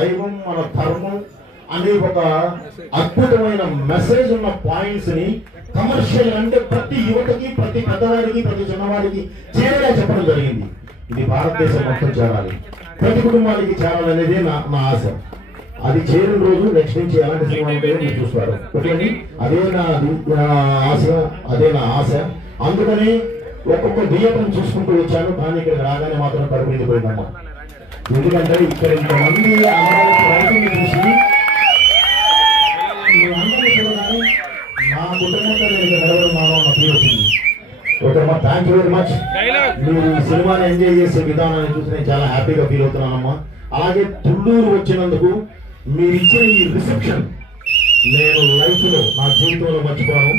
దైవం, మన ధర్మం అనే ఒక అద్భుతమైన మెసేజ్ ఉన్న పాయింట్స్ ని కమర్షియల్ అంటే ప్రతి యువతకి, ప్రతి పెద్దవాడికి, ప్రతి చిన్నవాడికి చేరేలా చెప్పడం జరిగింది. ఇది భారతదేశం మొత్తం చేరాలి, ప్రతి కుటుంబానికి చేరాలనేది నా ఆశ. అది చేరిన రోజు నెక్స్ట్ నుంచి ఎలాంటి సినిమా ఉంటాయో మీరు చూస్తారు. ఓకే, అదే నా ఆశ, అదే నా ఆశ. అందుకని ఒక్కొక్క థియేటర్ చూసుకుంటూ వచ్చాను, కానీ ఇక్కడ రాగానే మాత్రం కడుపు నిండిపోయిందమ్మా. ఎందుకంటే ఇక్కడ ఇంతమంది రైతుని చూసి నా కుటుంబంతో నేను నిలవడం మానవ ఫీల్ వచ్చింది. ఓకే అమ్మా, థ్యాంక్ యూ వెరీ మచ్. మీరు ఈ సినిమాని ఎంజాయ్ చేసే విధానాన్ని చూసి నేను చాలా హ్యాపీగా ఫీల్ అవుతున్నానమ్మా. అలాగే తుళ్ళూరు వచ్చినందుకు మీరు ఇచ్చిన ఈ రిసెప్షన్ నేను లైఫ్ లో, నా జీవితంలో మర్చిపోను.